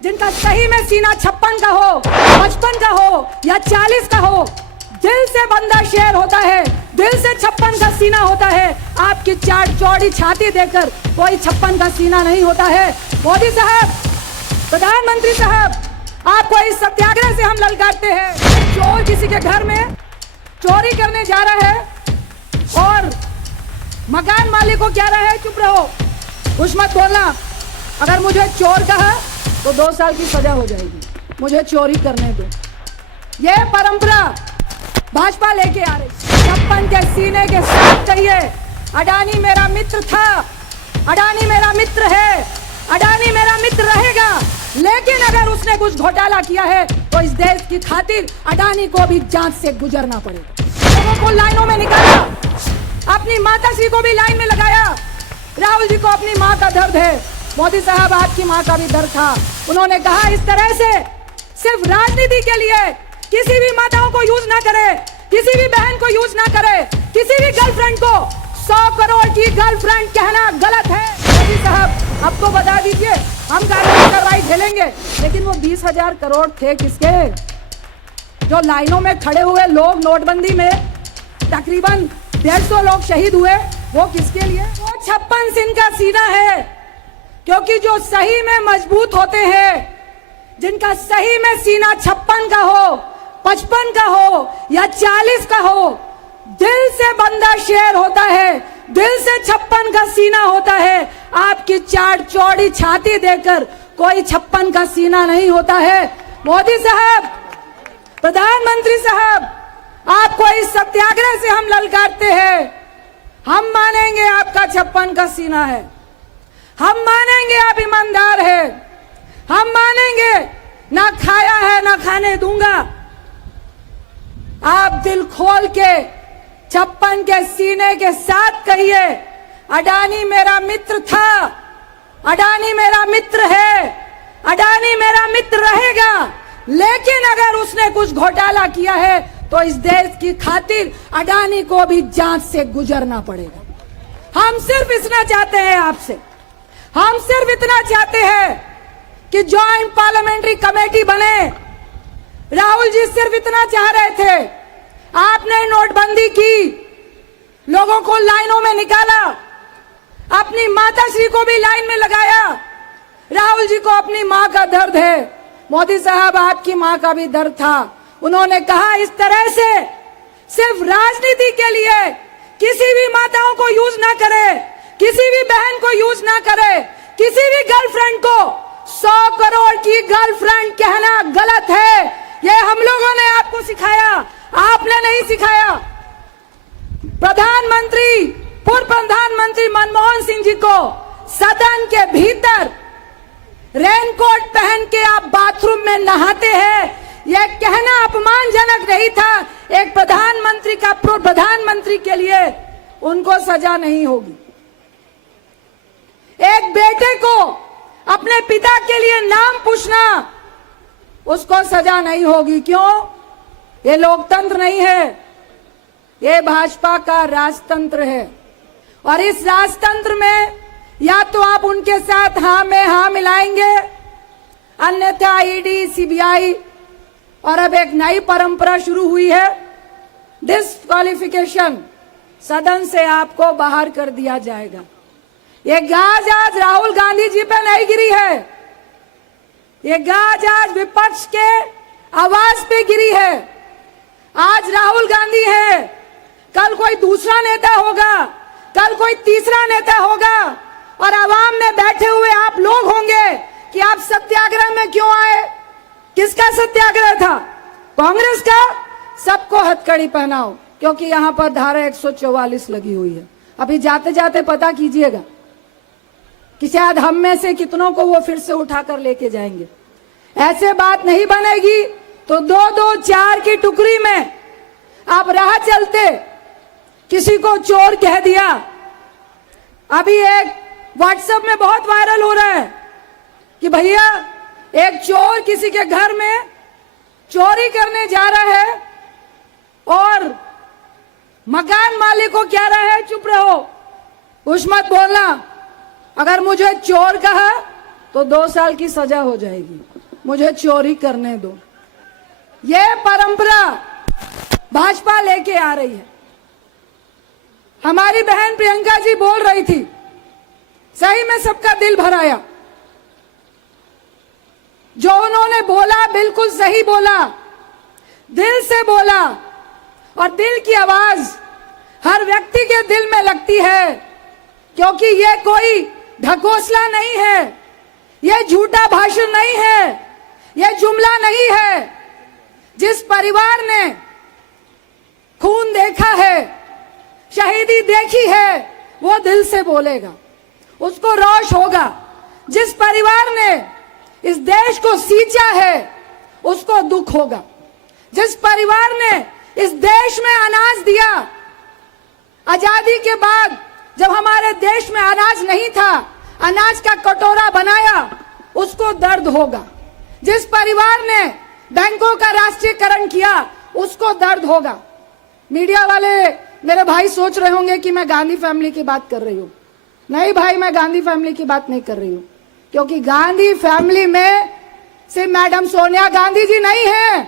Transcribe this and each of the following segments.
जिनका सही में सीना 56 का हो, 55 का हो या 40 का हो, दिल से बंदा शेर होता है, दिल से 56 का सीना होता है। आपकी चौड़ी छाती देखकर कोई 56 का सीना नहीं होता है। मोदी साहब, प्रधानमंत्री साहब, आपको इस सत्याग्रह से हम ललकारते हैं। चोर किसी के घर में चोरी करने जा रहा है और मकान मालिक को कह रहा है चुप रहो, कुछ मत बोलना। अगर मुझे चोर कहा तो 2 साल की सजा हो जाएगी, मुझे चोरी करने दो। ये परंपरा भाजपा लेके आ रही। 56 के सीने के साथ कहिए, अडानी मेरा मित्र था, अडानी मेरा मित्र है, अडानी मेरा मित्र रहेगा। लेकिन अगर उसने कुछ घोटाला किया है तो इस देश की खातिर अडानी को भी जांच से गुजरना पड़ेगा। लोगों को लाइनों में निकाला, अपनी माताश्री को भी लाइन में लगाया। राहुल जी को अपनी माँ का दर्द है। मोदी साहब, आपकी माँ का भी दर्द था। उन्होंने कहा इस तरह से सिर्फ राजनीति के लिए किसी भी माताओं को यूज ना करे, किसी भी बहन को यूज ना करे, किसी भी गर्लफ्रेंड को 100 करोड़ की गर्लफ्रेंड कहना गलत है। मोदी साहब, अब तो बता दीजिए, हम कार्रवाई झेलेंगे। लेकिन वो 20,000 करोड़ थे किसके? जो लाइनों में खड़े हुए लोग, नोटबंदी में तकरीबन 150 लोग शहीद हुए, वो किसके लिए? वो 56 सिंह का सीना है। क्योंकि जो सही में मजबूत होते हैं, जिनका सही में सीना 56 का हो, 55 का हो या 40 का हो, दिल से बंदा शेर होता है, दिल से 56 का सीना होता है। आपकी चौड़ी छाती देखकर कोई 56 का सीना नहीं होता है। मोदी साहब, प्रधानमंत्री साहब, आपको इस सत्याग्रह से हम ललकारते हैं। हम मानेंगे आपका 56 का सीना है, हम मानेंगे आप ईमानदार है, हम मानेंगे ना खाया है ना खाने दूंगा। आप दिल खोल के 56 के सीने के साथ कहिए, अडानी मेरा मित्र था, अडानी मेरा मित्र है, अडानी मेरा मित्र रहेगा। लेकिन अगर उसने कुछ घोटाला किया है तो इस देश की खातिर अडानी को भी जांच से गुजरना पड़ेगा। हम सिर्फ इतना चाहते हैं आपसे, हम सिर्फ इतना चाहते हैं कि ज्वाइंट पार्लियामेंट्री कमेटी बने। राहुल जी सिर्फ इतना चाह रहे थे। आपने नोटबंदी की, लोगों को लाइनों में निकाला, अपनी माताश्री को भी लाइन में लगाया। राहुल जी को अपनी माँ का दर्द है। मोदी साहब, आपकी माँ का भी दर्द था। उन्होंने कहा इस तरह से सिर्फ राजनीति के लिए किसी भी माताओं को यूज ना करे, किसी भी बहन को यूज ना करे, किसी भी गर्लफ्रेंड को 100 करोड़ की गर्लफ्रेंड कहना गलत है। ये हम लोगों ने आपको सिखाया, आपने नहीं सिखाया। प्रधानमंत्री, पूर्व प्रधानमंत्री मनमोहन सिंह जी को सदन के भीतर रेनकोट पहन के आप बाथरूम में नहाते हैं, यह कहना अपमानजनक नहीं था। एक प्रधानमंत्री का, पूर्व प्रधानमंत्री के लिए उनको सजा नहीं होगी। एक बेटे को अपने पिता के लिए नाम पूछना, उसको सजा नहीं होगी। क्यों? ये लोकतंत्र नहीं है, ये भाजपा का राजतंत्र है। और इस राजतंत्र में या तो आप उनके साथ हाँ में हाँ मिलाएंगे, अन्यथा ईडी, सीबीआई, और अब एक नई परंपरा शुरू हुई है, डिस्क्वालिफिकेशन, सदन से आपको बाहर कर दिया जाएगा। ये गाज आज राहुल गांधी जी पे नहीं गिरी है, ये गाज आज विपक्ष के आवाज पे गिरी है। आज राहुल गांधी है, कल कोई दूसरा नेता होगा, कल कोई तीसरा नेता होगा, और आवाम में बैठे हुए आप लोग होंगे कि आप सत्याग्रह में क्यों आए। किसका सत्याग्रह था? कांग्रेस का? सबको हथकड़ी पहनाओ, क्योंकि यहां पर धारा 144 लगी हुई है। अभी जाते जाते पता कीजिएगा कि शायद हम में से कितनों को वो फिर से उठाकर लेके जाएंगे। ऐसे बात नहीं बनेगी तो 2-2, 4 की टुकड़ी में आप राह चलते किसी को चोर कह दिया। अभी एक व्हाट्सएप में बहुत वायरल हो रहा है कि भैया एक चोर किसी के घर में चोरी करने जा रहा है और मकान मालिक को कह रहा है चुप रहो, कुछ मत बोलना। अगर मुझे चोर कहा तो 2 साल की सजा हो जाएगी, मुझे चोरी करने दो। ये परंपरा भाजपा लेके आ रही है। हमारी बहन प्रियंका जी बोल रही थी, सही में सबका दिल भराया। जो उन्होंने बोला बिल्कुल सही बोला, दिल से बोला, और दिल की आवाज हर व्यक्ति के दिल में लगती है, क्योंकि ये कोई ढकोसला नहीं है, ये झूठा भाषण नहीं है, ये जुमला नहीं है। जिस परिवार ने खून देखा है, शहीदी देखी है, वो दिल से बोलेगा, उसको रोष होगा। जिस परिवार ने इस देश को सींचा है, उसको दुख होगा। जिस परिवार ने इस देश में अनाज दिया, आजादी के बाद जब हमारे देश में अनाज नहीं था, अनाज का कटोरा बनाया, उसको दर्द होगा। जिस परिवार ने बैंकों का राष्ट्रीयकरण किया, उसको दर्द होगा। मीडिया वाले मेरे भाई सोच रहे होंगे कि मैं गांधी फैमिली की बात कर रही हूं। नहीं भाई, मैं गांधी फैमिली की बात नहीं कर रही हूं, क्योंकि गांधी फैमिली में सिर्फ मैडम सोनिया गांधी जी नहीं है,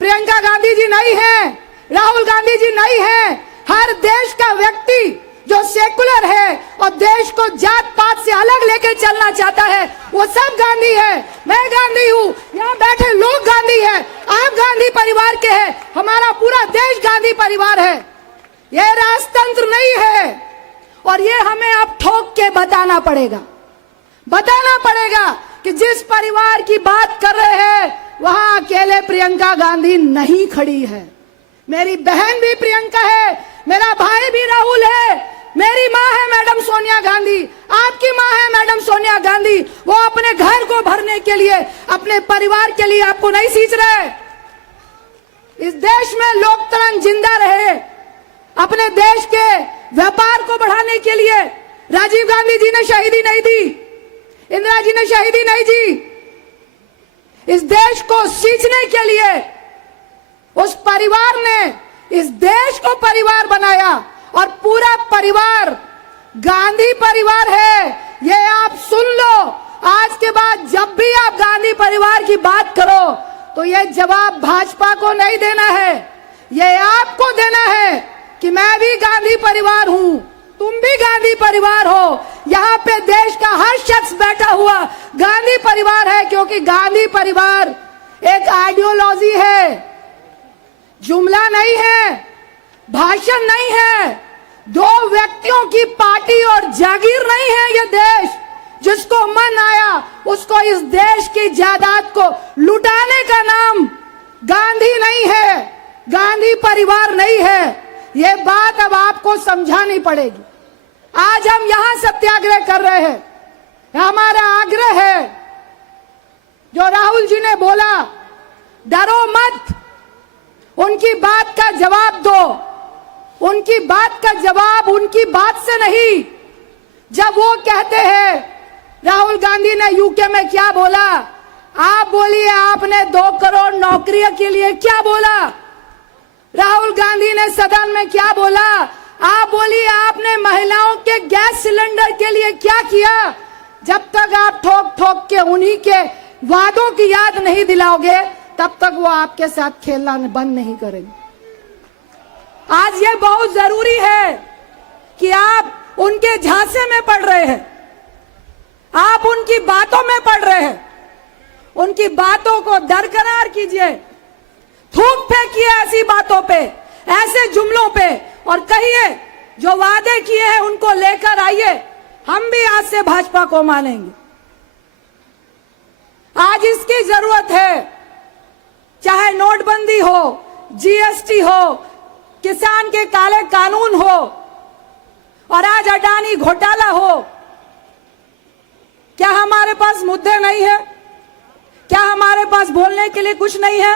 प्रियंका गांधी जी नहीं है, राहुल गांधी जी नहीं है। हर देश का व्यक्ति जो सेकुलर है और देश को जात पात से अलग लेके चलना चाहता है, वो सब गांधी है। मैं गांधी हूँ, यहाँ बैठे लोग गांधी है, आप गांधी परिवार के हैं, हमारा पूरा देश गांधी परिवार है। ये राजतंत्र नहीं है, और ये हमें अब ठोक के बताना पड़ेगा कि जिस परिवार की बात कर रहे हैं, वहां अकेले प्रियंका गांधी नहीं खड़ी है। मेरी बहन भी प्रियंका है, मेरा भाई भी राहुल है, मेरी माँ है मैडम सोनिया गांधी, आपकी माँ है मैडम सोनिया गांधी। वो अपने घर को भरने के लिए, अपने परिवार के लिए आपको नहीं सींच रहे। इस देश में लोकतंत्र जिंदा रहे, अपने देश के व्यापार को बढ़ाने के लिए राजीव गांधी जी ने शहीदी नहीं दी, इंदिरा जी ने शहीदी नहीं दी। इस देश को सींचने के लिए उस परिवार ने इस देश को परिवार बनाया, और पूरा परिवार गांधी परिवार है। ये आप सुन लो, आज के बाद जब भी आप गांधी परिवार की बात करो, तो ये जवाब भाजपा को नहीं देना है, ये आपको देना है कि मैं भी गांधी परिवार हूं, तुम भी गांधी परिवार हो। यहाँ पे देश का हर शख्स बैठा हुआ गांधी परिवार है, क्योंकि गांधी परिवार एक आइडियोलॉजी है, जुमला नहीं है, भाषण नहीं है, 2 व्यक्तियों की पार्टी और जागीर नहीं है। ये देश जिसको मन आया उसको इस देश की जायदाद को लुटाने का नाम गांधी नहीं है, गांधी परिवार नहीं है। ये बात अब आपको समझानी पड़ेगी। आज हम यहां सत्याग्रह कर रहे हैं, हमारा आग्रह है, जो राहुल जी ने बोला, डरो मत, उनकी बात का जवाब दो। उनकी बात का जवाब उनकी बात से नहीं। जब वो कहते हैं, राहुल गांधी ने यूके में क्या बोला, आप बोलिए आपने 2 करोड़ नौकरियों के लिए क्या बोला। राहुल गांधी ने सदन में क्या बोला, आप बोलिए आपने महिलाओं के गैस सिलेंडर के लिए क्या किया। जब तक आप ठोक ठोक के उन्हीं के वादों की याद नहीं दिलाओगे, तब तक वो आपके साथ खेलना बंद नहीं करेंगे। आज ये बहुत जरूरी है कि आप उनके झांसे में पड़ रहे हैं, आप उनकी बातों में पड़ रहे हैं, उनकी बातों को दरकिनार कीजिए, थूक फेंकिए ऐसी बातों पे, ऐसे जुमलों पे, और कहिए जो वादे किए हैं उनको लेकर आइए। हम भी आज से भाजपा को मानेंगे। आज इसकी जरूरत है, चाहे नोटबंदी हो, जीएसटी हो, किसान के काले कानून हो, और आज अडानी घोटाला हो। क्या हमारे पास मुद्दे नहीं है? क्या हमारे पास बोलने के लिए कुछ नहीं है?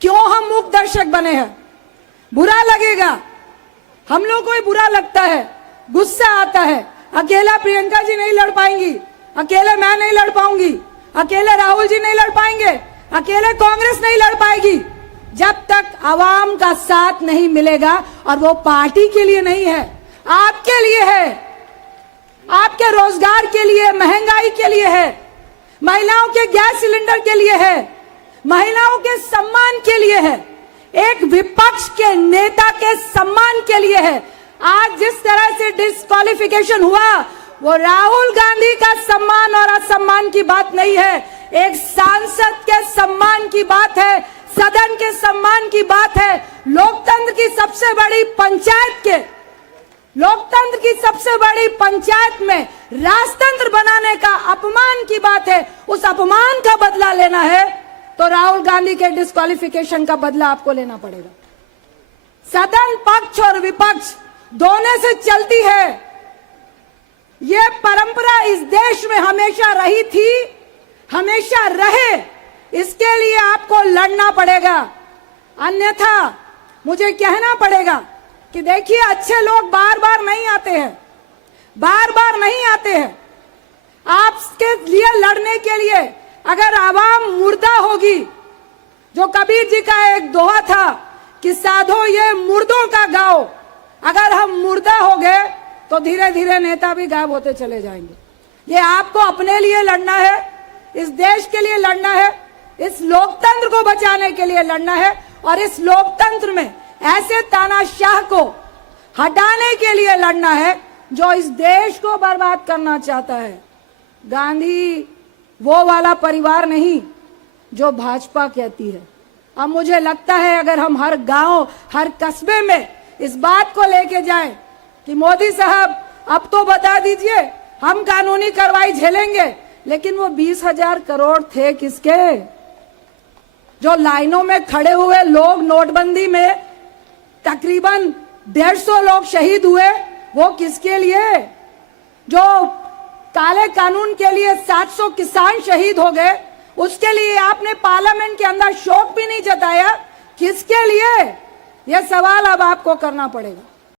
क्यों हम मूक दर्शक बने हैं? बुरा लगेगा, हम लोग को ही बुरा लगता है, गुस्सा आता है। अकेला प्रियंका जी नहीं लड़ पाएंगी, अकेले मैं नहीं लड़ पाऊंगी, अकेले राहुल जी नहीं लड़ पाएंगे, अकेले कांग्रेस नहीं लड़ पाएगी, जब तक आवाम का साथ नहीं मिलेगा। और वो पार्टी के लिए नहीं है, आपके लिए है। आपके रोजगार के लिए, महंगाई के लिए है, महिलाओं के गैस सिलेंडर के लिए है, महिलाओं के सम्मान के लिए है, एक विपक्ष के नेता के सम्मान के लिए है। आज जिस तरह से डिस्क्वालिफिकेशन हुआ वो राहुल गांधी का सम्मान और असम्मान की बात नहीं है, एक सांसद के सम्मान की बात है, सदन के सम्मान की बात है। लोकतंत्र की सबसे बड़ी पंचायत में राजतंत्र बनाने का अपमान की बात है। उस अपमान का बदला लेना है तो राहुल गांधी के डिस्क्वालिफिकेशन का बदला आपको लेना पड़ेगा। सदन पक्ष और विपक्ष दोनों से चलती है, ये परंपरा इस देश में हमेशा रही थी, हमेशा रहे, इसके लिए आपको लड़ना पड़ेगा। अन्यथा मुझे कहना पड़ेगा कि देखिए अच्छे लोग बार बार नहीं आते हैं, बार बार नहीं आते हैं। आपके लिए लड़ने के लिए अगर आवाम मुर्दा होगी, जो कबीर जी का एक दोहा था कि साधो ये मुर्दों का गाओ, अगर हम मुर्दा हो गए तो धीरे धीरे नेता भी गायब होते चले जाएंगे। ये आपको अपने लिए लड़ना है, इस देश के लिए लड़ना है, इस लोकतंत्र को बचाने के लिए लड़ना है और इस लोकतंत्र में ऐसे तानाशाह को हटाने के लिए लड़ना है जो इस देश को बर्बाद करना चाहता है। गांधी वो वाला परिवार नहीं जो भाजपा कहती है। अब मुझे लगता है अगर हम हर गांव, हर कस्बे में इस बात को लेके जाएं कि मोदी साहब अब तो बता दीजिए, हम कानूनी कार्रवाई झेलेंगे, लेकिन वो 20,000 करोड़ थे किसके? जो लाइनों में खड़े हुए लोग, नोटबंदी में तकरीबन 150 लोग शहीद हुए, वो किसके लिए? जो काले कानून के लिए 700 किसान शहीद हो गए, उसके लिए आपने पार्लियामेंट के अंदर शोक भी नहीं जताया, किसके लिए? यह सवाल अब आपको करना पड़ेगा।